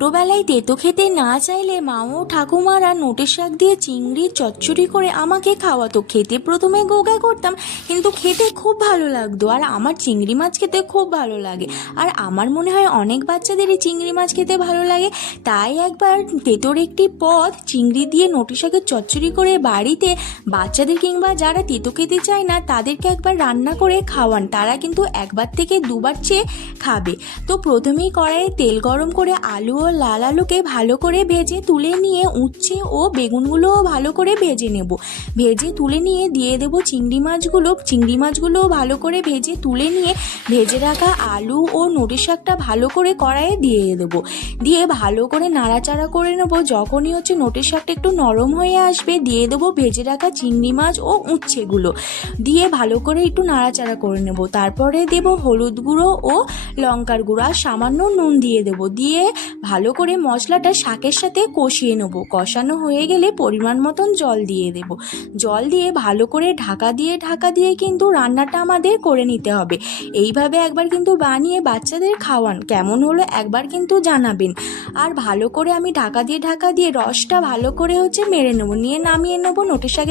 ছোটবেলায় তেতো খেতে না চাইলে মা ও ঠাকুমারা নোটের শাক দিয়ে চিংড়ির চচ্চড়ি করে আমাকে খাওয়াতো। খেতে প্রথমে গোগা করতাম, কিন্তু খেতে খুব ভালো লাগতো। আর আমার চিংড়ি মাছ খেতে খুব ভালো লাগে, আর আমার মনে হয় অনেক বাচ্চাদেরই চিংড়ি মাছ খেতে ভালো লাগে। তাই একবার তেতোর একটি পদ চিংড়ি দিয়ে নোটে শাকের চচ্চড়ি করে বাড়িতে বাচ্চাদের কিংবা যারা তেতো খেতে চায় না তাদেরকে একবার রান্না করে খাওয়ান। তারা কিন্তু একবার থেকে দুবার চেয়ে খাবে। তো প্রথমেই কড়াইয়ে তেল গরম করে আলু ও লাল আলুকে ভালো করে ভেজে তুলে নিয়ে উচ্ছে ও বেগুনগুলোও ভালো করে ভেজে নেব। ভেজে তুলে নিয়ে দিয়ে দেব চিংড়ি মাছগুলোও ভালো করে ভেজে তুলে নিয়ে ভেজে রাখা আলু ও নোটের শাকটা ভালো করে কড়াইয়ে দিয়ে দেবো। দিয়ে ভালো করে নাড়াচাড়া করে নেবো। যখনই নোটের শাকটা একটু নরম হয়ে আসবে দিয়ে দেবো ভেজে রাখা চিংড়ি মাছ ও উচ্ছেগুলো, দিয়ে ভালো করে একটু নাড়াচাড়া করে নেব। তারপরে দেব হলুদ গুঁড়ো ও লঙ্কার গুঁড়ো আর সামান্য নুন দিয়ে দেবো। দিয়ে ভালো করে মশলাটা শাকের সাথে কষিয়ে নেব। কষানো হয়ে গেলে পরিমাণ মতন জল দিয়ে দেব। জল দিয়ে ভালো করে ঢাকা দিয়ে কিন্তু রান্নাটা আমাদের করে নিতে হবে। এইভাবে একবার কিন্তু বানিয়ে বাচ্চাদের খাওয়ান। কেমন হলো একবার কিন্তু জানাবেন। আর ভালো করে আমি ঢাকা দিয়ে রসটা ভালো করে মেরে নেব, নিয়ে নামিয়ে নেব। নোটের শাকের